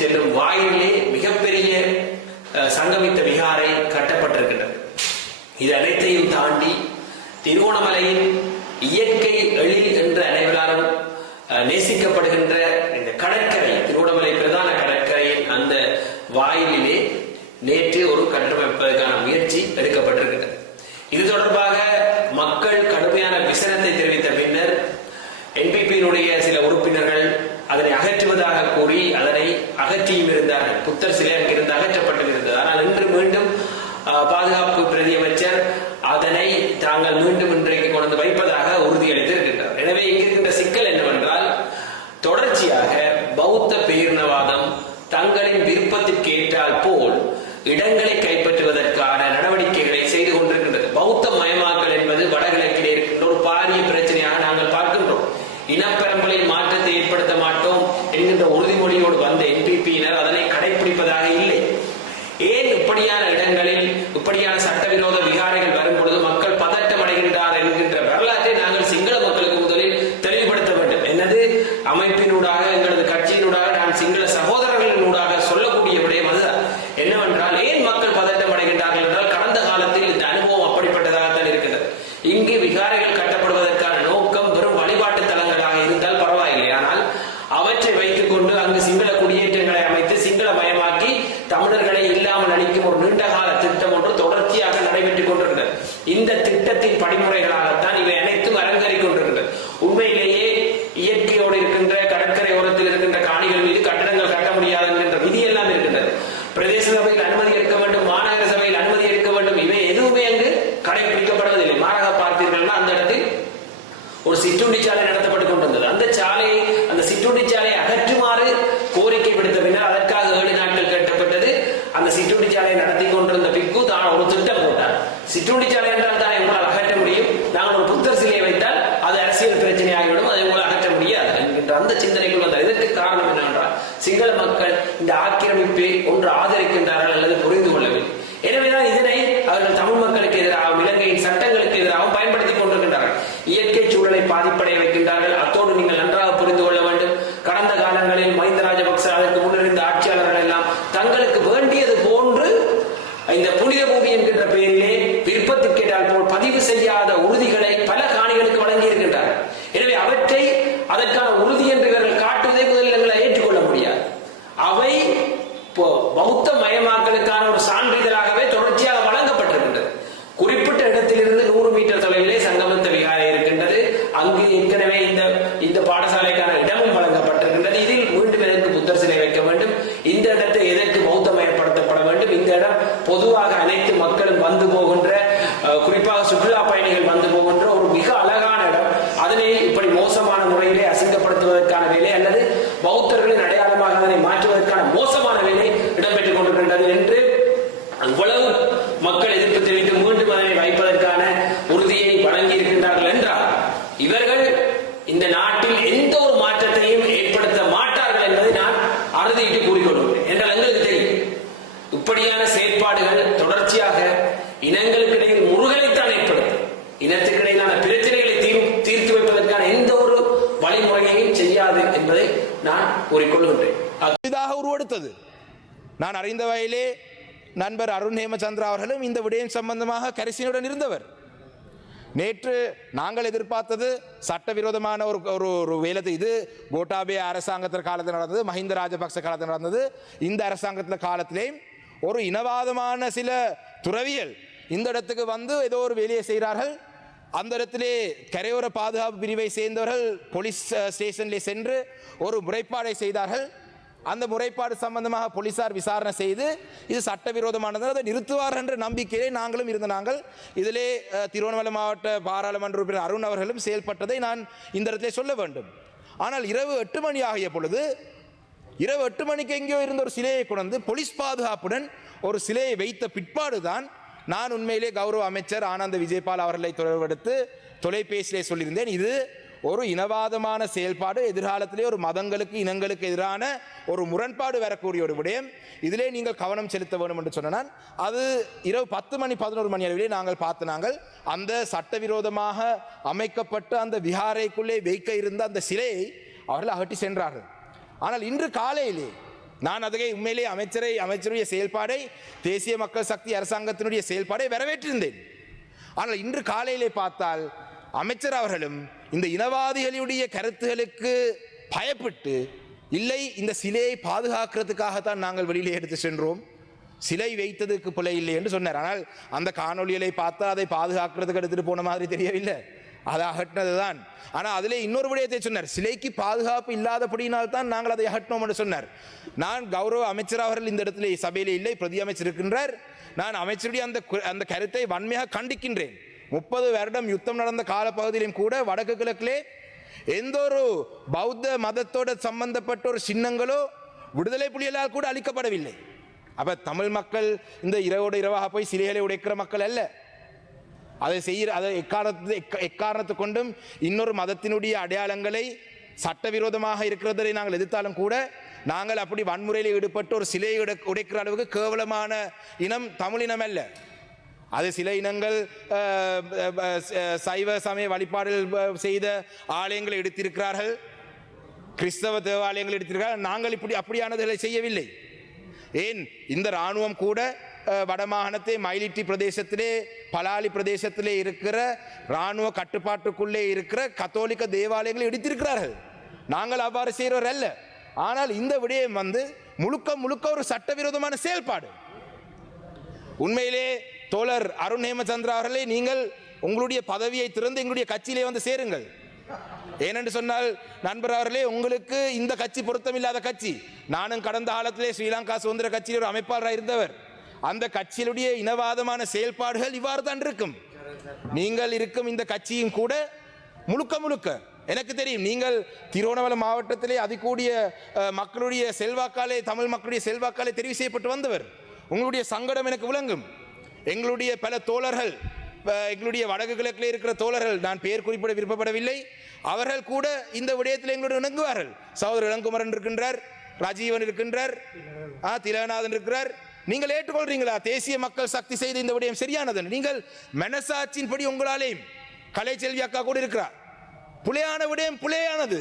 செல்லும் வாயிலே மிகப்பெரிய சங்கமித்த விகாரை கட்டப்பட்டிருக்கின்றது. இது அனைத்தையும் தாண்டி திருவோணமலையின் இயற்கை எழில் என்று அனைவராலும் நேசிக்கப்படுகின்ற இந்த கடற்கரை திருவோணமலை பிரதான கடற்கரையின் அந்த வாயிலே நேற்று ஒரு கட்டமைப்பதற்கான முயற்சி எடுக்கப்பட்டிருக்கிறது இது தொடர்பாக மக்கள் கடுமையான விசனத்தை தெரிவித்த பின்னர் என்பிபியினுடைய சில உறுப்பினர்கள் அதனை அகற்றுவதாக கூறி அதனை அகற்றியும் இருந்தார்கள். புத்தர் சிலை அங்கிருந்து அகற்றப்பட்டு இருந்தது. ஆனால் இன்று மீண்டும் பாதுகாப்பு பிரதி அமைச்சர் அதனை தாங்கள் மீண்டும் இன்றைக்கு கொண்டு வந்து வைப்பதாக உறுதியளித்திருக்கின்றார். எனவே இங்கிருக்கின்ற சிக்கல் என்னவென்றால் தொடர்ச்சியாக பௌத்த பேரினவாதம் தங்களின் விருப்பத்திற்கு ஏற்றால் போல் இடங்களை கைப்பற்றுவதற்கான நடவடிக்கைகளை செய்து கொண்டிருக்கின்றது. பௌத்த மயமாக்கல் என்பது வடகிழக்கிலே இருக்கின்ற ஒரு பாரிய பிரச்சனையாக நாங்கள் பார்க்கின்றோம். இனப்பெற மாற்றத்தை ஏற்படுத்த மாட்டோம் என்கின்ற உறுதிமொழியோடு வந்த என்பிபியினர் அதனை கடைபிடிப்பதாக இல்லை ஏன் இப்படியான இடங்களில் இப்படியான சட்டவிரோத விகாரைகள் வரும் பொழுது மக்கள் பதட்டம் அடைகின்றார் என்கின்ற வரலாற்றை நாங்கள் சிங்கள மக்களுக்கு முதலில் தெளிவுபடுத்த வேண்டும் என்னது அமைப்பினூடாக எங்களது கட்சியினூடாக நான் சிங்கள சகோதரர்களினூடாக சொல்லக்கூடிய விடயம் அதுதான். என்னவென்றால் ஏன் மக்கள் பதட்டம் அடைகின்றார்கள் என்றால் கடந்த காலத்தில் இந்த அனுபவம் அப்படிப்பட்டதாகத்தான் இருக்கின்றது. இங்கு விகாரைகள் கட்டப்படுவதற்கான நோக்கம் வெறும் வழிபாட்டு தலங்களாக இருந்தால் பரவாயில்லை. ஆனால் அவற்றை வைத்துக் கொண்டு அங்கு சிங்கள குடியேற்றங்களை அமைத்து சிங்கள மயமாக்கி தமிழர்களை இல்லாமல் அளிக்கும் ஒரு நீண்டகால திட்டம் ஒன்று தொடர்ச்சியாக நடைபெற்றுக் கொண்டிருந்தது. இந்த திட்டத்தின் படிமுறைகளாகத்தான் இவை அனைத்தும் அரங்கேறிக் கொண்டிருக்கிறது உண்மையிலேயே இயற்கையோடு இருக்கின்ற கடற்கரை ஓரத்தில் இருக்கின்ற காணிகள் மீது கட்டடங்கள் கட்ட முடியாது என்கின்ற விதி எல்லாம் இருக்கின்றது பிரதேச சபையில் அனுமதி எடுக்க வேண்டும் மாநகர சபையில் அனுமதி எடுக்க வேண்டும் இவை எதுவுமே அங்கு கடைபிடிக்கப்படுவதில்லை மாறாக பார்த்தீர்கள்னா அந்த இடத்தில் ஒரு சிற்றுண்டி சாலை நடத்தப்பட்டுக் கொண்டிருந்தது அந்த சாலையை அந்த சிற்றுண்டி சாலையை அகற்றுமாறு கோரிக்கை விடுத்த பின்னர் அதற்காக ஏழு நாட்கள் கேட்கப்பட்டது அந்த சிற்றுண்டி சாலையை நடத்தி கொண்டிருந்த பிக்கு தான் ஒரு திட்டம் போட்டார் சிற்றுண்டி சாலை என்றால் தானே உங்களால் அகற்ற முடியும் நாங்கள் ஒரு புத்தர் சிலையை வைத்தால் அது அரசியல் பிரச்சனை ஆகிவிடும் அதை உங்களால் அகற்ற முடியாது என்கின்ற அந்த சிந்தனைக்குள் வந்தார். இதற்கு காரணம் என்னவென்றால் சிங்கள மக்கள் இந்த ஆக்கிரமிப்பை ஒன்று ஆதரிக்கின்றார்கள் அல்லது புரிந்து கொள்ளவில்லை. எனவேதான் இதனை அவர்கள் தமிழ் மக்களுக்கு எதிராகவும் இலங்கையின் சட்டங்களுக்கு எதிராகவும் பயன்படுத்திக் கொண்டிருக்கின்றார்கள். இயற்கை சூழலை பாதிப்படைய வைக்கின்றார்கள். அத்தோடு நீங்கள் நன்றாக புரிந்து கொள்ள வேண்டும். கடந்த காலங்களில் மஹிந்த ராஜபக்ச அதற்கு முன்னிருந்த ஆட்சியாளர்கள் எல்லாம் தங்களுக்கு வேண்டியது போன்று இந்த புனித பூமி என்கின்ற பெயரிலே விருப்பத்திற்கேட்டால் போல் பதிவு செய்யாத உறுதிகளை பல காணிகளுக்கு வழங்கி இருக்கின்றார்கள் எனவே அவற்றை அதற்கான உறுதி பாடசாலைக்கான இடமும் வழங்கப்பட்டிருக்கின்றது இதில் மீண்டும் எதற்கு புத்தர் சிலை வைக்க வேண்டும் இந்த இடத்தை எதற்கு பௌத்தமயப்படுத்தப்பட வேண்டும் இந்த இடம் பொதுவாக அனைத்து மக்களும் வந்து போகின்ற அஹ், குறிப்பாக சுற்றுலா பயணிகள் வந்து போகின்ற ஒரு மிக அழகான இடம் அதனை இப்படி மோசமான முறையிலே அசிங்கப்படுத்துவதற்கான வேலை அல்லது பௌத்தர்களின் அடையாளமாக அதனை மாற்றுவதற்கான மோசமான வேலை இடம்பெற்றுக் கொண்டிருக்கின்றது என்று அவ்வளவு மக்கள் எதிர்ப்பு தெரிவித்து மீண்டும் அதனை வைப்பதற்கான உறுதியை வழங்கி இருக்கின்றார்கள் என்றால் இவர்கள் இந்த நாட்டில் எந்த ஒரு மாற்றத்தையும் ஏற்படுத்த மாட்டார்கள் என்பதை நான் அறுதியிட்டு கூறிக்கொள்கிறேன் என்றால் எங்களுக்கு தெரியும் இப்படியான செயற்பாடுகள் தொடர்ச்சியாக இனங்களுக்கு இடையில் முருகலைத்தான் ஏற்படுத்தும் இனத்துக்கு இடையிலான பிரச்சனைகளை தீர் தீர்த்து வைப்பதற்கான எந்த ஒரு வழிமுறையையும் செய்யாது என்பதை நான் கூறிக்கொள்கின்றேன். இதாக உருவெடுத்தது. நான் அறிந்த வகையிலே நண்பர் அருண் ஹேமச்சந்திரா அவர்களும் இந்த விடயம் சம்பந்தமாக கரிசனுடன் இருந்தவர். நேற்று நாங்கள் எதிர்பார்த்தது சட்டவிரோதமான ஒரு ஒரு ஒரு வேலை இது. கோட்டாபே அரசாங்கத்தின் காலத்தில் நடந்தது மஹிந்த ராஜபக்ச காலத்தில் நடந்தது. இந்த அரசாங்கத்தில் காலத்திலேயும் ஒரு இனவாதமான சில துறவியல் இந்த இடத்துக்கு வந்து ஏதோ ஒரு வேலையை செய்கிறார்கள். அந்த இடத்திலே கரையோர பாதுகாப்பு பிரிவை சேர்ந்தவர்கள் போலீஸ் ஸ்டேஷனில் ஸ்டேஷனிலே சென்று ஒரு முறைப்பாடை செய்தார்கள். அந்த முறைப்பாடு சம்பந்தமாக போலீசார் விசாரணை செய்து இது சட்டவிரோதமானது அதை நிறுத்துவார் என்ற நம்பிக்கையிலே நாங்களும் இருந்த நாங்கள். இதிலே திருவண்ணாமலை மாவட்ட பாராளுமன்ற உறுப்பினர் அருண் அவர்களும் செயல்பட்டதை நான் இந்த இடத்திலே சொல்ல வேண்டும். ஆனால் இரவு எட்டு மணி ஆகிய பொழுது இரவு எட்டு மணிக்கு எங்கேயோ இருந்த ஒரு சிலையை கொண்டு போலீஸ் பாதுகாப்புடன் ஒரு சிலையை வைத்த பிற்பாடுதான் நான் உண்மையிலே கௌரவ அமைச்சர் ஆனந்த விஜயபால் அவர்களை தொடர்பெடுத்து தொலைபேசியிலே சொல்லியிருந்தேன். இது ஒரு இனவாதமான செயல்பாடு. எதிர்காலத்திலே ஒரு மதங்களுக்கு இனங்களுக்கு எதிரான ஒரு முரண்பாடு வரக்கூடிய ஒரு விடயம். இதிலே நீங்கள் கவனம் செலுத்த வேண்டும் என்று சொன்னால் அது இரவு பத்து மணி பதினோரு மணி அளவிலே நாங்கள் பார்த்து நாங்கள் அந்த சட்டவிரோதமாக அமைக்கப்பட்ட அந்த விஹாரைக்குள்ளே வைக்க இருந்த அந்த சிலையை அவர்கள் அகட்டி சென்றார்கள். ஆனால் இன்று காலையிலே நான் அதுகை உண்மையிலே அமைச்சரை அமைச்சருடைய செயல்பாடை தேசிய மக்கள் சக்தி அரசாங்கத்தினுடைய செயல்பாடை வரவேற்றிருந்தேன். ஆனால் இன்று காலையிலே பார்த்தால் அமைச்சர் அவர்களும் இந்த இனவாதிகளுடைய கருத்துகளுக்கு பயப்பட்டு இல்லை இந்த சிலையை பாதுகாக்கிறதுக்காகத்தான் நாங்கள் வெளியிலே எடுத்து சென்றோம் சிலை வைத்ததுக்கு பிழை இல்லை என்று சொன்னார். ஆனால் அந்த காணொளிகளை பார்த்தா அதை பாதுகாக்கிறதுக்கு எடுத்துட்டு போன மாதிரி தெரியவில்லை. அதை அகற்றினது தான் ஆனால் அதிலே இன்னொரு விடயத்தை சொன்னார். சிலைக்கு பாதுகாப்பு இல்லாதபடியினால் தான் நாங்கள் அதை அகற்றினோம் என்று சொன்னார். நான் கௌரவ அமைச்சர் அவர்கள் இந்த இடத்திலே சபையில் இல்லை பிரதி அமைச்சர் இருக்கின்றார். நான் அமைச்சருடைய அந்த அந்த கருத்தை வன்மையாக கண்டிக்கின்றேன். முப்பது வருடம் யுத்தம் நடந்த காலப்பகுதியிலும் கூட வடக்கு கிழக்கிலே எந்த ஒரு பௌத்த மதத்தோட சம்பந்தப்பட்ட ஒரு சின்னங்களோ விடுதலை புலிகளால் கூட அளிக்கப்படவில்லை அப்போ தமிழ் மக்கள் இந்த இரவோடு இரவாக போய் சிலைகளை உடைக்கிற மக்கள் அல்ல. அதை செய்கிற அதை எக்காரணத்து எக்காரணத்து கொண்டும் இன்னொரு மதத்தினுடைய அடையாளங்களை சட்டவிரோதமாக இருக்கிறதை நாங்கள் எதிர்த்தாலும் கூட நாங்கள் அப்படி வன்முறையில் ஈடுபட்டு ஒரு சிலையை உடைக்கிற அளவுக்கு கேவலமான இனம் தமிழ் இனம் அல்ல. அது சில இனங்கள் சைவ சமய வழிபாடுகள் செய்த ஆலயங்களை எடுத்திருக்கிறார்கள். கிறிஸ்தவ தேவாலயங்கள் எடுத்திருக்கிறார்கள். நாங்கள் இப்படி அப்படியானதை செய்யவில்லை. ஏன்? இந்த இராணுவம் கூட வடமாகாணத்தை மயிலிட்டி பிரதேசத்திலே பலாலி பிரதேசத்திலே இருக்கிற இராணுவ கட்டுப்பாட்டுக்குள்ளே இருக்கிற கத்தோலிக்க தேவாலயங்களை இடித்திருக்கிறார்கள். நாங்கள் அவ்வாறு செய்கிறவர் அல்ல. ஆனால் இந்த விடயம் வந்து முழுக்க முழுக்க ஒரு சட்டவிரோதமான செயல்பாடு. உண்மையிலே தோழர் அருண் ஹேமச்சந்திரா அவர்களே நீங்கள் உங்களுடைய பதவியை திறந்து எங்களுடைய கட்சியிலே வந்து சேருங்கள். ஏனென்று சொன்னால் நண்பர் அவர்களே உங்களுக்கு இந்த கட்சி பொருத்தமில்லாத கட்சி. நானும் கடந்த காலத்திலே ஸ்ரீலங்கா சுதந்திர கட்சியில் ஒரு அமைப்பாளராக இருந்தவர். அந்த கட்சியினுடைய இனவாதமான செயல்பாடுகள் இவ்வாறு தான் இருக்கும். நீங்கள் இருக்கும் இந்த கட்சியும் கூட முழுக்க முழுக்க எனக்கு தெரியும் நீங்கள் திருவண்ணாமலை மாவட்டத்திலே அதிகூடிய மக்களுடைய செல்வாக்காலே தமிழ் மக்களுடைய செல்வாக்காலே தெரிவு செய்யப்பட்டு வந்தவர். உங்களுடைய சங்கடம் எனக்கு விளங்கும். எங்களுடைய பல தோழர்கள் எங்களுடைய வடக்கு கிழக்கில் இருக்கிற தோழர்கள் நான் பெயர் குறிப்பிட விருப்பப்படவில்லை. அவர்கள் கூட இந்த விடயத்தில் எங்களோடு இணங்குவார்கள். சகோதரர் இளங்குமரன் இருக்கின்றார் ராஜீவன் இருக்கின்றார் ஆ திலகநாதன் இருக்கிறார். நீங்கள் ஏற்றுக்கொள்றீங்களா? தேசிய மக்கள் சக்தி செய்த இந்த விடயம் சரியானது நீங்கள் மனசாட்சியின்படி உங்களாலேயும் கலைச்செல்வி அக்கா கூட இருக்கிறார் புலையான விடயம் புலையானது.